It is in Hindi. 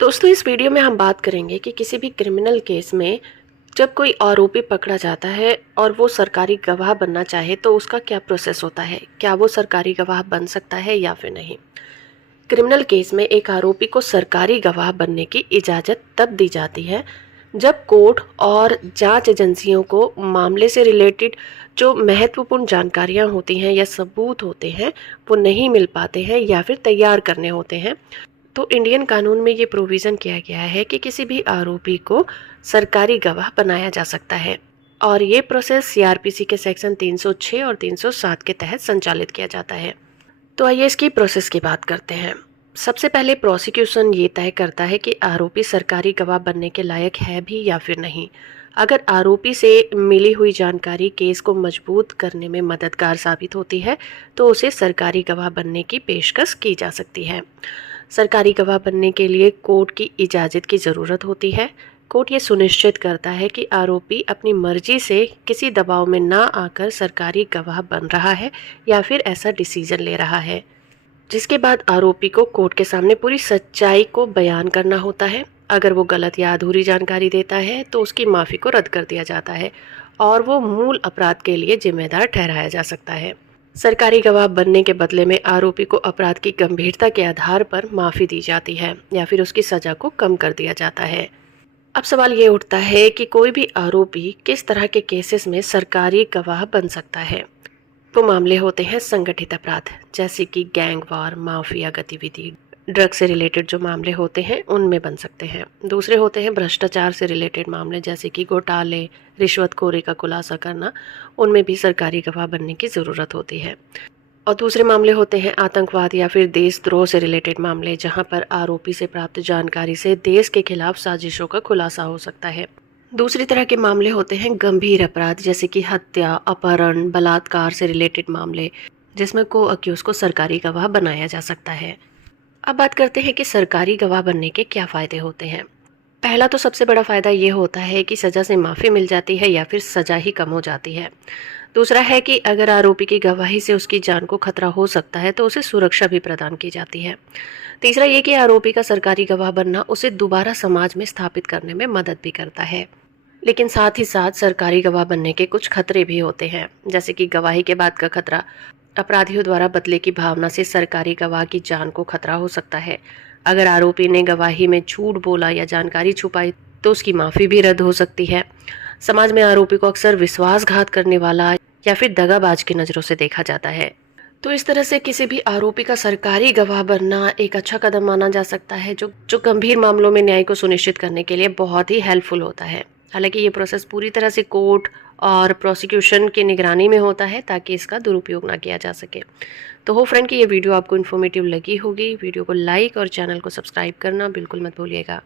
दोस्तों, इस वीडियो में हम बात करेंगे कि किसी भी क्रिमिनल केस में जब कोई आरोपी पकड़ा जाता है और वो सरकारी गवाह बनना चाहे तो उसका क्या प्रोसेस होता है। क्या वो सरकारी गवाह बन सकता है या फिर नहीं। क्रिमिनल केस में एक आरोपी को सरकारी गवाह बनने की इजाज़त तब दी जाती है जब कोर्ट और जांच एजेंसियों को मामले से रिलेटेड जो महत्वपूर्ण जानकारियां होती हैं या सबूत होते हैं वो नहीं मिल पाते हैं या फिर तैयार करने होते हैं। तो इंडियन कानून में ये प्रोविज़न किया गया है कि किसी भी आरोपी को सरकारी गवाह बनाया जा सकता है और ये प्रोसेस सीआरपीसी के सेक्शन 306 और 307 के तहत संचालित किया जाता है। तो आइए इसकी प्रोसेस की बात करते हैं। सबसे पहले प्रोसिक्यूशन ये तय करता है कि आरोपी सरकारी गवाह बनने के लायक है भी या फिर नहीं। अगर आरोपी से मिली हुई जानकारी केस को मजबूत करने में मददगार साबित होती है तो उसे सरकारी गवाह बनने की पेशकश की जा सकती है। सरकारी गवाह बनने के लिए कोर्ट की इजाज़त की ज़रूरत होती है। कोर्ट ये सुनिश्चित करता है कि आरोपी अपनी मर्जी से किसी दबाव में ना आकर सरकारी गवाह बन रहा है या फिर ऐसा डिसीजन ले रहा है, जिसके बाद आरोपी को कोर्ट के सामने पूरी सच्चाई को बयान करना होता है। अगर वो गलत या अधूरी जानकारी देता है तो उसकी माफ़ी को रद्द कर दिया जाता है और वो मूल अपराध के लिए जिम्मेदार ठहराया जा सकता है। सरकारी गवाह बनने के बदले में आरोपी को अपराध की गंभीरता के आधार पर माफ़ी दी जाती है या फिर उसकी सज़ा को कम कर दिया जाता है। अब सवाल ये उठता है कि कोई भी आरोपी किस तरह के केसेस में सरकारी गवाह बन सकता है। वो मामले होते हैं संगठित अपराध जैसे कि गैंग वार, माफिया गतिविधि, ड्रग से रिलेटेड जो मामले होते हैं उनमें बन सकते हैं। दूसरे होते हैं भ्रष्टाचार से रिलेटेड मामले जैसे कि घोटाले, रिश्वतखोरी का खुलासा करना, उनमें भी सरकारी गवाह बनने की ज़रूरत होती है। और दूसरे मामले होते हैं आतंकवाद या फिर देशद्रोह से रिलेटेड मामले जहां पर आरोपी से प्राप्त जानकारी से देश के खिलाफ साजिशों का खुलासा हो सकता है। दूसरी तरह के मामले होते हैं गंभीर अपराध जैसे कि हत्या, अपहरण, बलात्कार से रिलेटेड मामले जिसमें को अक्यूज को सरकारी गवाह बनाया जा सकता है। अब बात करते हैं कि सरकारी गवाह बनने के क्या फ़ायदे होते हैं। पहला तो सबसे बड़ा फ़ायदा ये होता है कि सज़ा से माफ़ी मिल जाती है या फिर सज़ा ही कम हो जाती है। दूसरा है कि अगर आरोपी की गवाही से उसकी जान को खतरा हो सकता है तो उसे सुरक्षा भी प्रदान की जाती है। तीसरा ये कि आरोपी का सरकारी गवाह बनना उसे दोबारा समाज में स्थापित करने में मदद भी करता है। लेकिन साथ ही साथ सरकारी गवाह बनने के कुछ खतरे भी होते हैं, जैसे कि गवाही के बाद का खतरा। अपराधियों द्वारा बदले की भावना से सरकारी गवाह की जान को खतरा हो सकता है। अगर आरोपी ने गवाही में झूठ बोला या जानकारी छुपाई तो उसकी माफ़ी भी रद्द हो सकती है। समाज में आरोपी को अक्सर विश्वासघात करने वाला या फिर दगाबाज की नज़रों से देखा जाता है। तो इस तरह से किसी भी आरोपी का सरकारी गवाह बनना एक अच्छा कदम माना जा सकता है जो गंभीर मामलों में न्याय को सुनिश्चित करने के लिए बहुत ही हेल्पफुल होता है। हालांकि ये प्रोसेस पूरी तरह से कोर्ट और प्रोसिक्यूशन की निगरानी में होता है ताकि इसका दुरुपयोग ना किया जा सके। तो हो फ्रेंड कि ये वीडियो आपको इन्फॉर्मेटिव लगी होगी। वीडियो को लाइक और चैनल को सब्सक्राइब करना बिल्कुल मत भूलिएगा।